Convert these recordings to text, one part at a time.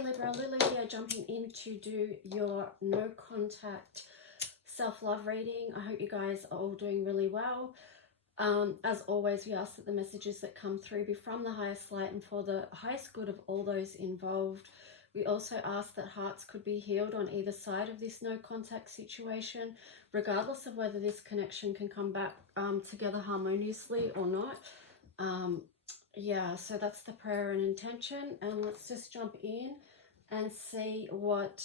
Hey Libra, Lily here, jumping in to do your no contact self-love reading. I hope you guys are all doing really well. As always, we ask that the messages that come through be from the highest light and for the highest good of all those involved. We also ask that hearts could be healed on either side of this no contact situation, regardless of whether this connection can come back together harmoniously or not. Yeah, so that's the prayer and intention, and let's just jump in and see what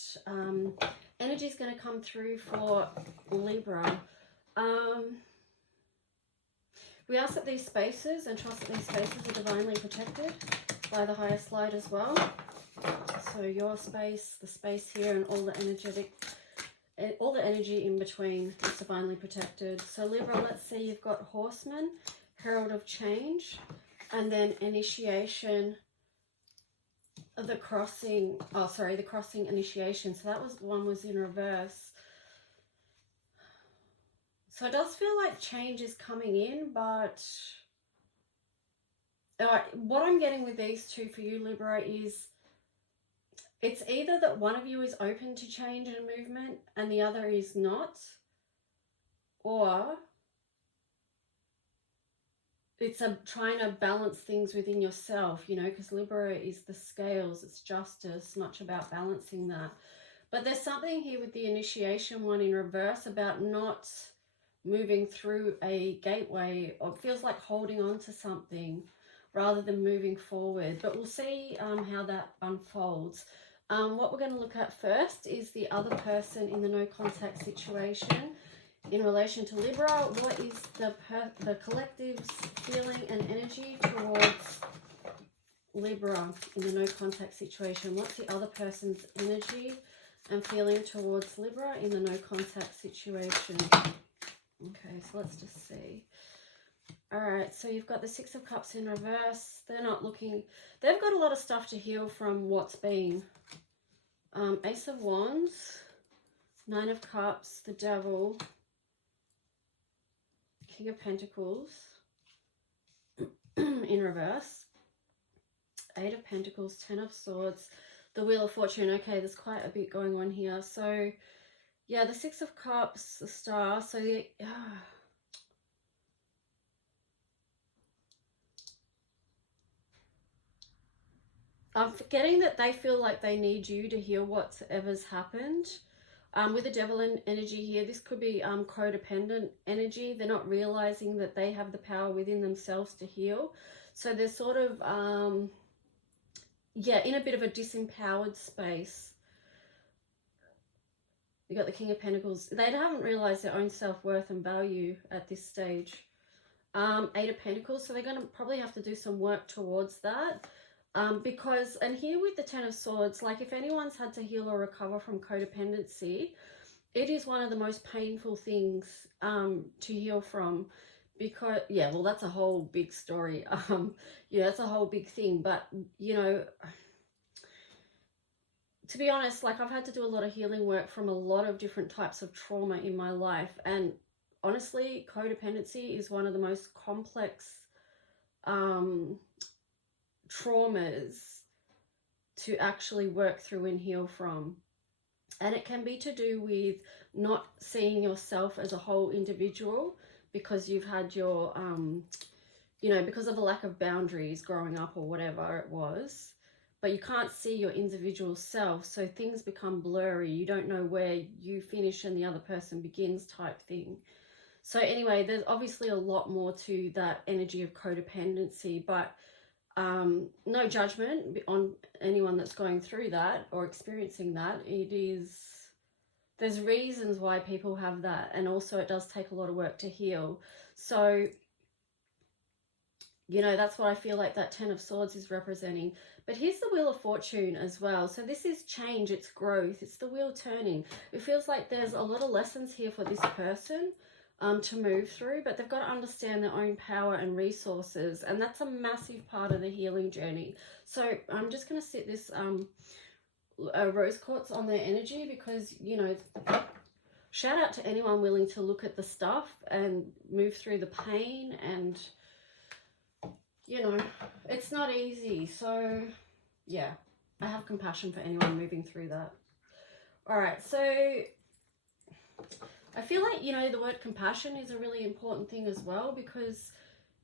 energy is going to come through for Libra. We ask that these spaces and trust that these spaces are divinely protected by the highest light as well. So your space, the space here, and all the energy in between is divinely protected. So Libra, let's see, you've got Horseman, Herald of Change, and then initiation, the crossing, the crossing initiation. So that was one was in reverse. So it does feel like change is coming in, but what I'm getting with these two for you, Libra, is it's either that one of you is open to change and movement and the other is not, or it's trying to balance things within yourself, you know, because Libra is the scales, it's justice, much about balancing that. But there's something here with the initiation one in reverse about not moving through a gateway, or it feels like holding on to something rather than moving forward. But we'll see how that unfolds. What we're going to look at first is the other person in the no contact situation. In relation to Libra, what is the collective's feeling and energy towards Libra in the no contact situation? What's the other person's energy and feeling towards Libra in the no contact situation? Okay, so let's just see. All right, so you've got the Six of Cups in reverse. They're not looking, they've got a lot of stuff to heal from what's been. Ace of Wands, Nine of Cups, the Devil, King of Pentacles in reverse, Eight of Pentacles, Ten of Swords, the Wheel of Fortune. Okay, there's quite a bit going on here. So yeah, the Six of Cups, the Star. So I'm forgetting that they feel like they need you to heal whatever's happened. With the Devil energy here, this could be codependent energy. They're not realizing that they have the power within themselves to heal. So they're sort of, yeah, in a bit of a disempowered space. You got the King of Pentacles. They haven't realized their own self-worth and value at this stage. Eight of Pentacles. So they're going to probably have to do some work towards that. Because, and here with the Ten of Swords, like if anyone's had to heal or recover from codependency, it is one of the most painful things to heal from, because, yeah, well, that's a whole big story. Yeah, that's a whole big thing. But, you know, to be honest, like I've had to do a lot of healing work from a lot of different types of trauma in my life. And honestly, codependency is one of the most complex traumas to actually work through and heal from. And it can be to do with not seeing yourself as a whole individual because you've had your, you know, because of a lack of boundaries growing up or whatever it was, but you can't see your individual self. So things become blurry. You don't know where you finish and the other person begins type thing. So anyway, there's obviously a lot more to that energy of codependency, but no judgment on anyone that's going through that or experiencing that. It is, there's reasons why people have that, and also it does take a lot of work to heal. So, you know, that's what I feel like that Ten of Swords is representing. But here's the Wheel of Fortune as well. So this is change, it's growth, it's the wheel turning. It feels like there's a lot of lessons here for this person to move through, but they've got to understand their own power and resources, and that's a massive part of the healing journey. So I'm just going to sit this rose quartz on their energy, because, you know, shout out to anyone willing to look at the stuff and move through the pain, and, you know, it's not easy. So yeah, I have compassion for anyone moving through that. All right, so I feel like, you know, the word compassion is a really important thing as well, because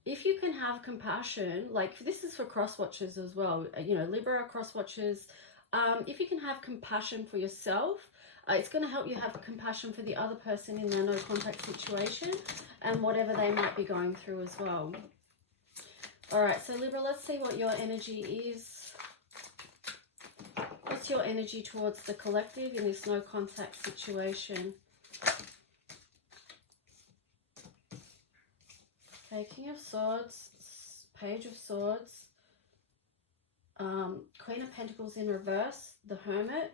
if you can have compassion, like this is for cross watchers as well, you know, Libra cross watchers, if you can have compassion for yourself, it's going to help you have compassion for the other person in their no contact situation and whatever they might be going through as well. All right, so Libra, let's see what your energy is. What's your energy towards the collective in this no contact situation? Okay, King of Swords, Page of Swords, Queen of Pentacles in reverse, the Hermit.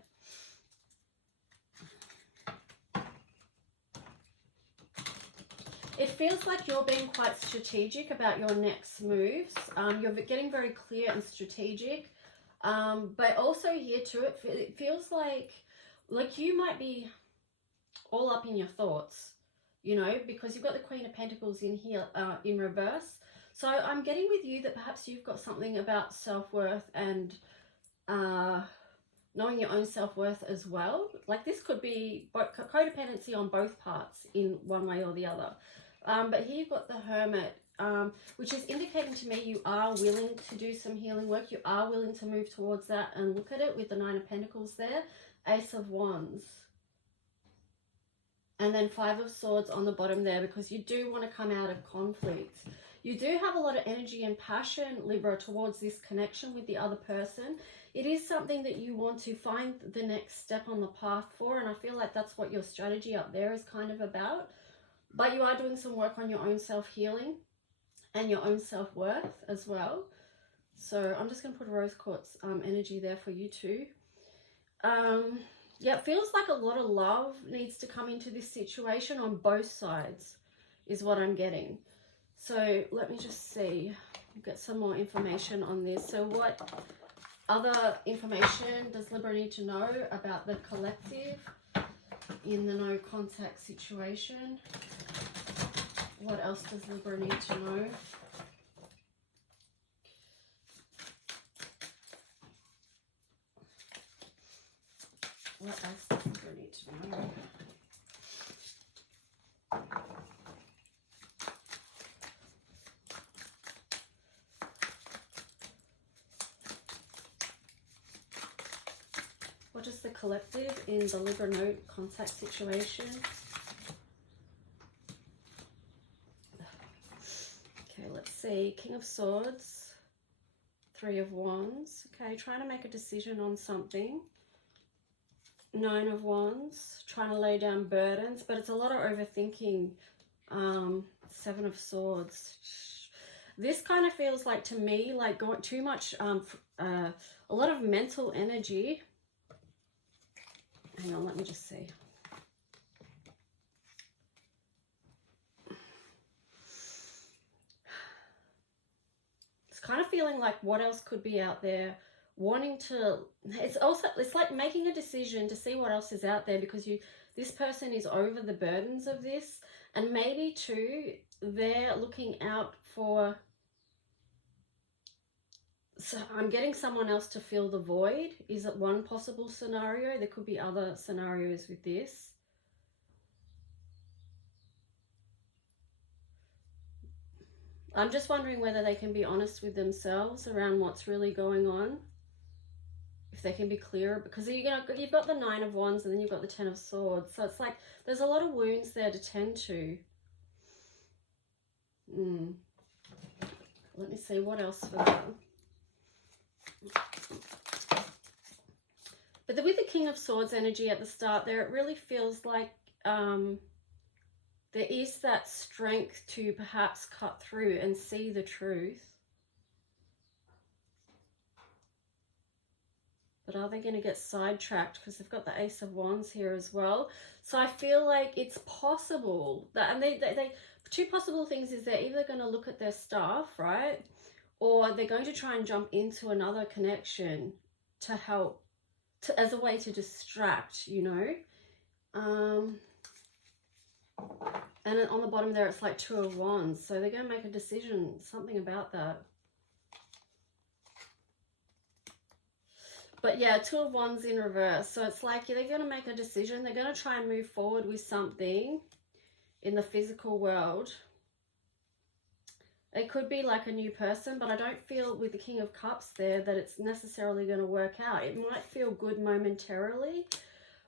It feels like you're being quite strategic about your next moves. You're getting very clear and strategic. But also here too, it feels like you might be all up in your thoughts, you know, because you've got the Queen of Pentacles in here in reverse. So I'm getting with you that perhaps you've got something about self-worth and knowing your own self-worth as well. Like this could be codependency on both parts in one way or the other. But here you've got the Hermit, which is indicating to me you are willing to do some healing work. You are willing to move towards that and look at it with the Nine of Pentacles there, Ace of Wands. And then Five of Swords on the bottom there, because you do want to come out of conflict. You do have a lot of energy and passion, Libra, towards this connection with the other person. It is something that you want to find the next step on the path for, and I feel like that's what your strategy up there is kind of about. But you are doing some work on your own self-healing and your own self-worth as well. So I'm just going to put a rose quartz energy there for you too. Yeah, it feels like a lot of love needs to come into this situation on both sides is what I'm getting. So let me just see, get some more information on this. So what other information does Libra need to know about the collective in the no contact situation? What else does Libra need to know? What else does Libra need to know? What is the collective in the Libra no contact situation? Okay, let's see. King of Swords, Three of Wands. Okay, trying to make a decision on something. Nine of Wands, trying to lay down burdens, but it's a lot of overthinking. Seven of Swords. This kind of feels like, to me, like going too much, a lot of mental energy. Hang on, let me just see. It's kind of feeling like what else could be out there, wanting to, it's like making a decision to see what else is out there, because this person is over the burdens of this, and maybe too, they're looking out for, so I'm getting someone else to fill the void. Is it one possible scenario? There could be other scenarios with this. I'm just wondering whether they can be honest with themselves around what's really going on. If they can be clearer, because you've got the Nine of Wands and then you've got the Ten of Swords. So it's like there's a lot of wounds there to tend to. Let me see what else for that. But with the King of Swords energy at the start there, it really feels like there is that strength to perhaps cut through and see the truth. But are they going to get sidetracked? Because they've got the Ace of Wands here as well. So I feel like it's possible that, and they two possible things is they're either going to look at their stuff, right? Or they're going to try and jump into another connection to help, as a way to distract, you know. And on the bottom there, it's like Two of Wands. So they're going to make a decision, something about that. But yeah, Two of Wands in reverse. So it's like they're going to make a decision. They're going to try and move forward with something in the physical world. It could be like a new person, but I don't feel with the King of Cups there that it's necessarily going to work out. It might feel good momentarily,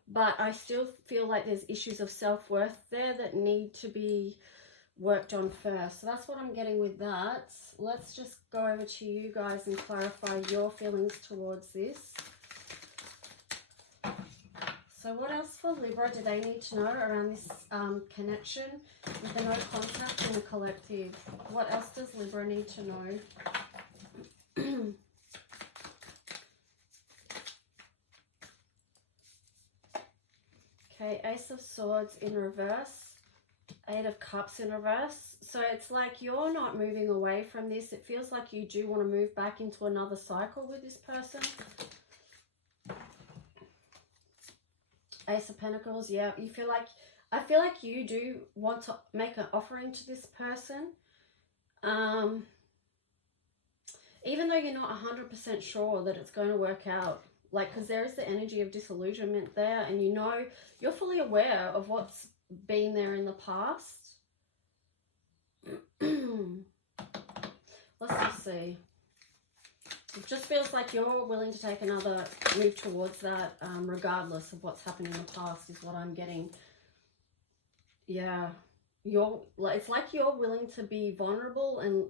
but I still feel like there's issues of self-worth there that need to be worked on first. So that's what I'm getting with that. Let's just go over to you guys and clarify your feelings towards this. So what else for Libra do they need to know around this connection with the no contact and the collective? What else does Libra need to know? Okay, Ace of Swords in reverse, Eight of Cups in reverse. So it's like you're not moving away from this. It feels like you do want to move back into another cycle with this person. Ace of Pentacles, yeah, you feel like, I feel like you do want to make an offering to this person. Even though you're not 100% sure that it's going to work out. Like, because there is the energy of disillusionment there, and you know, you're fully aware of what's been there in the past. Let's just see. It just feels like you're willing to take another move towards that, regardless of what's happened in the past, is what I'm getting. Yeah, it's like you're willing to be vulnerable, and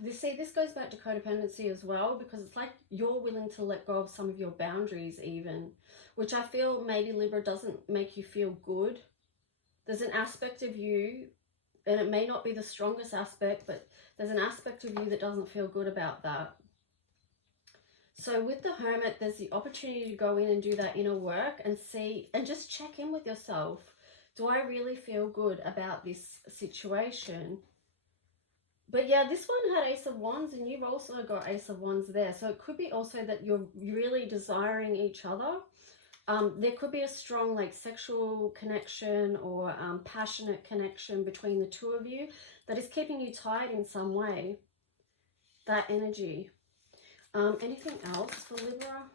this goes back to codependency as well, because it's like you're willing to let go of some of your boundaries even, which I feel maybe Libra doesn't make you feel good. There's an aspect of you, and it may not be the strongest aspect, but there's an aspect of you that doesn't feel good about that. So with the Hermit, there's the opportunity to go in and do that inner work and see, and just check in with yourself. Do I really feel good about this situation? But yeah, this one had Ace of Wands, and you've also got Ace of Wands there. So it could be also that you're really desiring each other. There could be a strong like sexual connection or passionate connection between the two of you that is keeping you tied in some way. That energy. Anything else for Libra?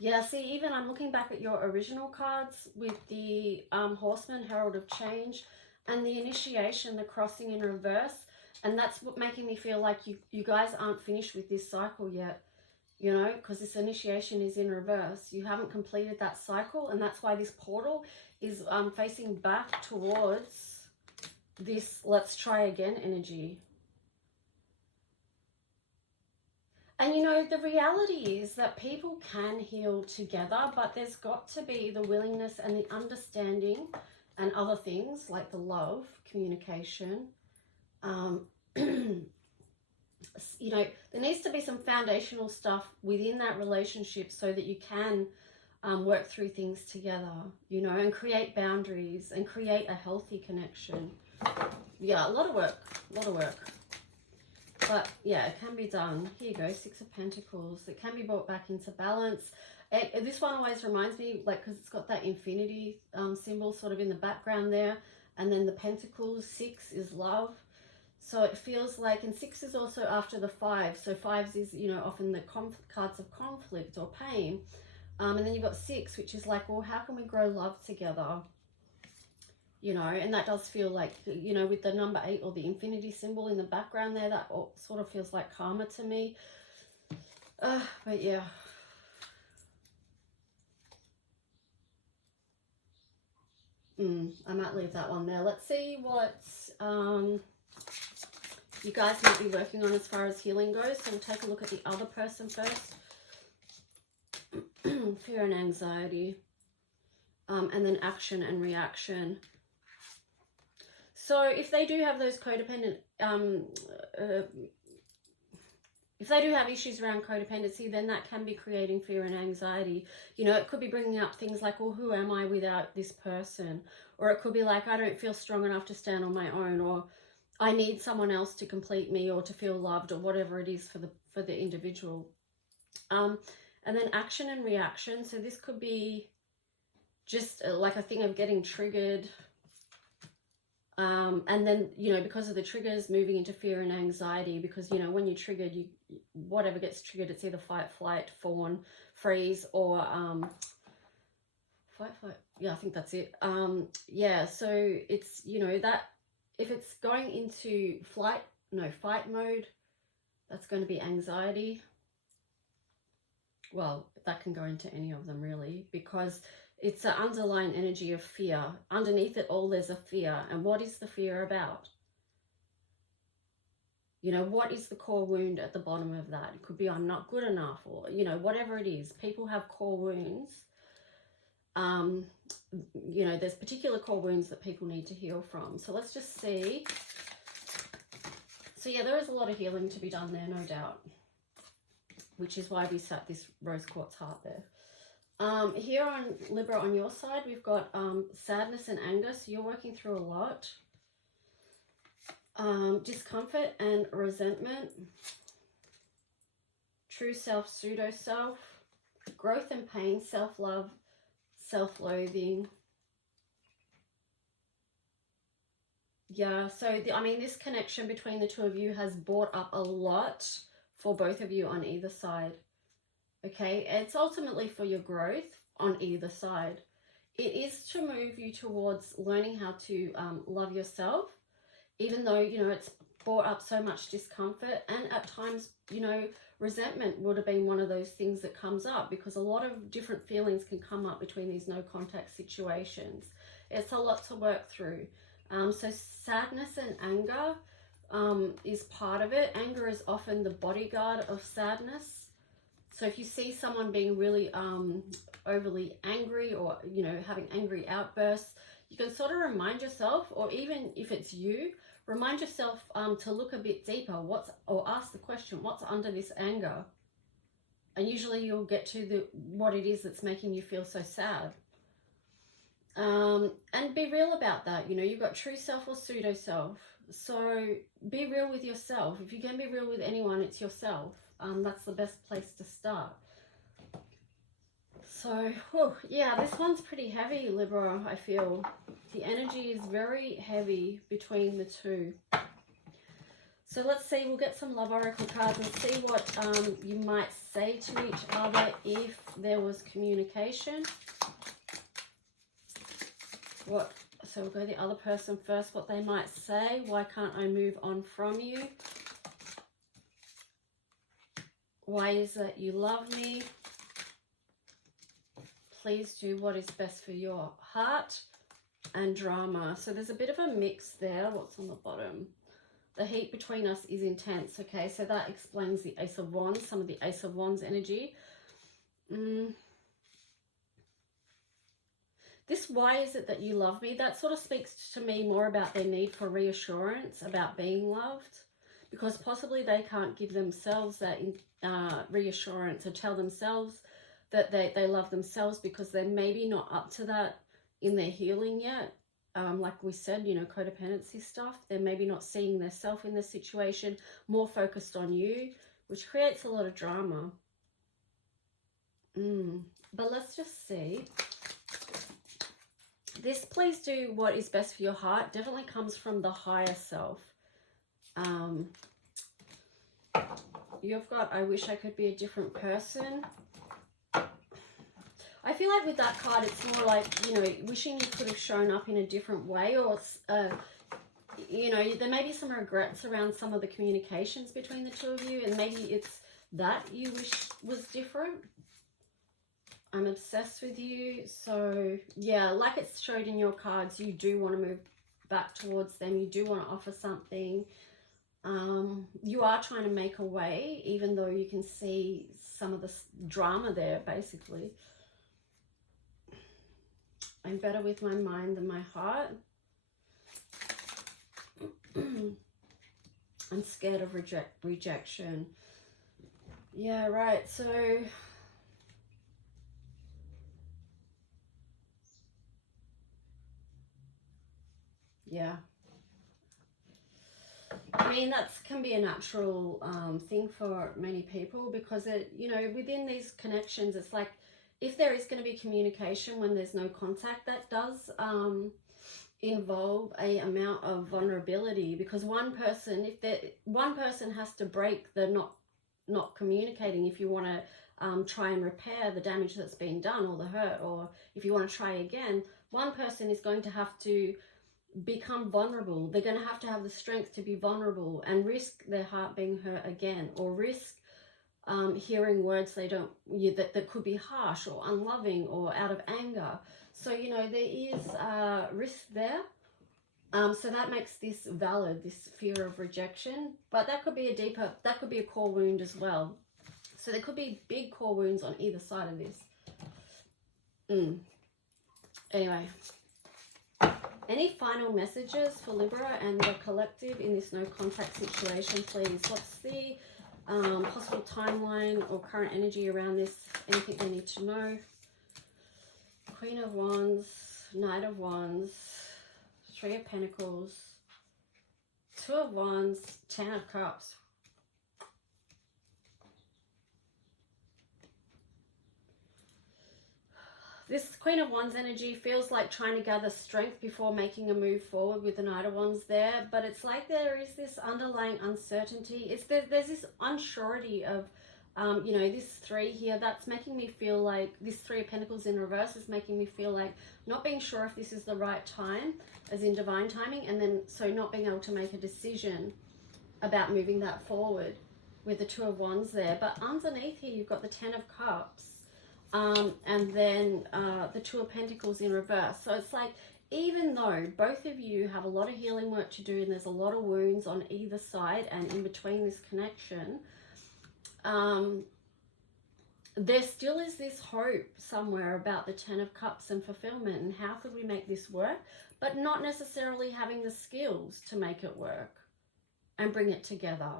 Yeah, see, even I'm looking back at your original cards with the Horseman, Herald of Change, and the Initiation, the Crossing in reverse. And that's what making me feel like you guys aren't finished with this cycle yet, you know, because this Initiation is in reverse. You haven't completed that cycle, and that's why this portal is facing back towards this let's try again energy. And you know, the reality is that people can heal together, but there's got to be the willingness and the understanding and other things like the love, communication. You know, there needs to be some foundational stuff within that relationship so that you can work through things together, you know, and create boundaries and create a healthy connection. Yeah, a lot of work, But yeah, it can be done. Here you go, Six of Pentacles. It can be brought back into balance. This one always reminds me, like, because it's got that infinity symbol sort of in the background there. And then the Pentacles, 6 is love. So it feels like, and 6 is also after the 5. So 5s is, you know, often the cards of conflict or pain. And then you've got 6, which is like, well, how can we grow love together? You know, and that does feel like, you know, with the number 8 or the infinity symbol in the background there, that sort of feels like karma to me. But yeah. I might leave that one there. Let's see what you guys might be working on as far as healing goes. So we'll take a look at the other person first. Fear and anxiety. And then action and reaction. So if they do have those codependent, if they do have issues around codependency, then that can be creating fear and anxiety. You know, it could be bringing up things like, well, who am I without this person? Or it could be like, I don't feel strong enough to stand on my own, or I need someone else to complete me or to feel loved, or whatever it is for the individual. And then action and reaction. So this could be just like a thing of getting triggered. And then, you know, because of the triggers, moving into fear and anxiety, because, you know, when you're triggered, whatever gets triggered, it's either fight, flight, fawn, freeze, or fight, flight. Yeah, I think that's it. Yeah, so it's, you know, that if it's going into fight mode, that's going to be anxiety. Well, that can go into any of them really, because it's an underlying energy of fear. Underneath it all, there's a fear. And what is the fear about? You know, what is the core wound at the bottom of that? It could be I'm not good enough, or, you know, whatever it is. People have core wounds. You know, there's particular core wounds that people need to heal from. So let's just see. So yeah, there is a lot of healing to be done there, no doubt. Which is why we sat this rose quartz heart there. Here on Libra, on your side, we've got sadness and anger. So you're working through a lot. Discomfort and resentment. True self, pseudo self. Growth and pain, self-love, self-loathing. Yeah, so I mean, this connection between the two of you has brought up a lot for both of you on either side. Okay, it's ultimately for your growth on either side. It is to move you towards learning how to love yourself, even though, you know, it's brought up so much discomfort, and at times, you know, resentment would have been one of those things that comes up, because a lot of different feelings can come up between these no contact situations. It's a lot to work through. So sadness and anger is part of it. Anger is often the bodyguard of sadness. So if you see someone being really overly angry, or, you know, having angry outbursts, you can sort of remind yourself, or even if it's you, remind yourself to look a bit deeper. Or ask the question, what's under this anger? And usually you'll get to what it is that's making you feel so sad. And be real about that. You know, you've got true self or pseudo self. So be real with yourself. If you can be real with anyone, it's yourself. That's the best place to start. So, whew, yeah, this one's pretty heavy, Libra, I feel. The energy is very heavy between the two. So let's see, we'll get some love oracle cards and see what you might say to each other if there was communication. So we'll go the other person first, what they might say. Why can't I move on from you? Why is it you love me? Please do what is best for your heart. And drama. So there's a bit of a mix there. What's on the bottom? The heat between us is intense. Okay, so that explains the Ace of Wands, some of the Ace of Wands energy. This why is it that you love me? That sort of speaks to me more about their need for reassurance, about being loved. Because possibly they can't give themselves that reassurance, or tell themselves that they love themselves, because they're maybe not up to that in their healing yet. Like we said, you know, codependency stuff. They're maybe not seeing their self in this situation, more focused on you, which creates a lot of drama. But let's just see. This please do what is best for your heart definitely comes from the higher self. You've got, I wish I could be a different person. I feel like with that card, it's more like, you know, wishing you could have shown up in a different way, or, you know, there may be some regrets around some of the communications between the two of you, and maybe it's that you wish was different. I'm obsessed with you. So, yeah, like it's showed in your cards, you do want to move back towards them. You do want to offer something. You are trying to make a way, even though you can see some of the drama there, basically. I'm better with my mind than my heart. I'm scared of rejection. Yeah, right. So, yeah. I mean, that can be a natural thing for many people, because it, you know, within these connections, it's like, if there is going to be communication when there's no contact, that does involve a amount of vulnerability, because one person has to break the not communicating if you want to try and repair the damage that's been done, or the hurt, or if you want to try again. One person is going to have to become vulnerable. They're going to have the strength to be vulnerable and risk their heart being hurt again, or risk hearing words that could be harsh or unloving or out of anger. So, you know, there is risk there. So that makes this valid, this fear of rejection. But that could be that could be a core wound as well. So there could be big core wounds on either side of this. Anyway, any final messages for Libra and the collective in this no contact situation, please? What's the possible timeline or current energy around this? Anything they need to know? Queen of Wands, Knight of Wands, Three of Pentacles, Two of Wands, Ten of Cups. This Queen of Wands energy feels like trying to gather strength before making a move forward with the Knight of Wands there. But it's like there is this underlying uncertainty. There's this unsurety of, you know, this three here. That's making me feel like this Three of Pentacles in reverse is making me feel like not being sure if this is the right time, as in divine timing. And then so not being able to make a decision about moving that forward with the Two of Wands there. But underneath here, you've got the Ten of Cups. And then the Two of Pentacles in reverse. So it's like, even though both of you have a lot of healing work to do and there's a lot of wounds on either side and in between this connection, there still is this hope somewhere about the Ten of Cups and fulfillment and how could we make this work, but not necessarily having the skills to make it work and bring it together.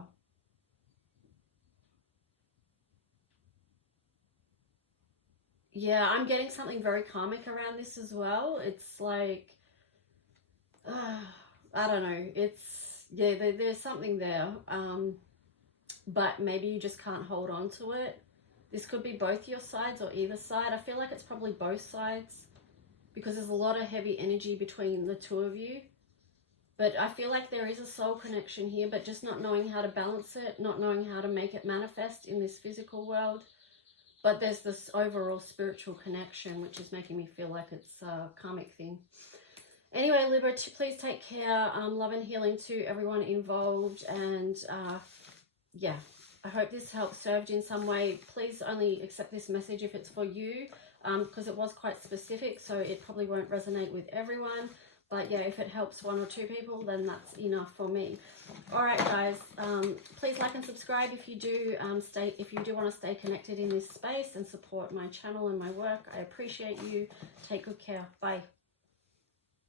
Yeah, I'm getting something very karmic around this as well. It's like, I don't know. It's, yeah, there's something there. But maybe you just can't hold on to it. This could be both your sides or either side. I feel like it's probably both sides because there's a lot of heavy energy between the two of you. But I feel like there is a soul connection here, but just not knowing how to balance it, not knowing how to make it manifest in this physical world. But there's this overall spiritual connection, which is making me feel like it's a karmic thing. Anyway, Libra, please take care. Love and healing to everyone involved. And yeah, I hope this helped served in some way. Please only accept this message if it's for you, because it was quite specific, so it probably won't resonate with everyone. But yeah, if it helps one or two people, then that's enough for me. All right, guys, please like and subscribe if you do want to stay connected in this space and support my channel and my work. I appreciate you. Take good care. Bye.